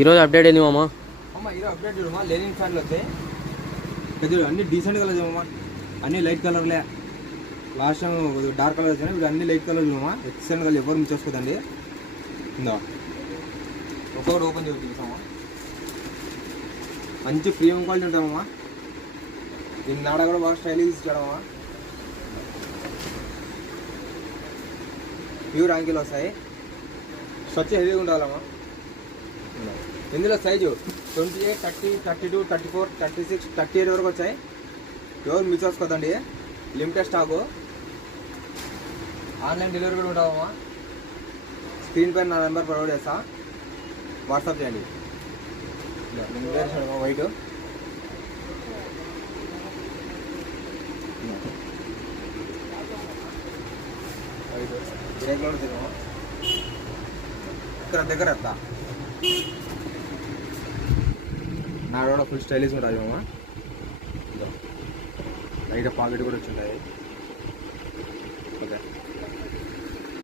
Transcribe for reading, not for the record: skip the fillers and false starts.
ఈరోజు అప్డేట్ ఏంది మామ? ఈరోజు అప్డేట్ చూడమా, లెనిన్ ఫ్యాన్లు వచ్చాయి. అన్ని డీసెంట్ కలర్ చూడమా, అన్ని లైట్ కలర్లే. లాస్ట్ టైం డార్క్ కలర్ వచ్చాయి, ఇప్పుడు అన్ని లైట్ కలర్ చూడమా. ఎక్సలెంట్ కలర్, ఎవరు మిస్ చేసుకోదండి. ఇందా ఒక్కొక్కటి ఓపెన్ చేసి చూసామా. మంచి ప్రీమియం క్వాలిటీ ఉంటామమ్మా. దీని నాడ కూడా బాగా స్టైలిష్ ఇచ్చాడమ్మా. ప్యూర్ యాంకిల్ వస్తాయి, స్వచ్ఛ హెవీగా ఉండాలమ్మా. ఇందులో సైజు 28, 30, 32, 34, 36, 38 వరకు వచ్చాయి. ఎవరు మిస్ చేసుకోదండి, లిమిటెడ్ స్టాకు. ఆన్లైన్ డెలివరీ కూడా ఉంటామమ్మా. స్క్రీన్ పైన నా నెంబర్ ప్రొవైడ్ చేస్తా, వాట్సాప్ చేయండి. వైట్ ఇక్కడ దగ్గర ఎత్తా నా కూడా ఫుల్ స్టైలిష్ ఉంటుంది అమ్మా. లైట్ పాకెట్ కూడా వచ్చి ఉంటాయి.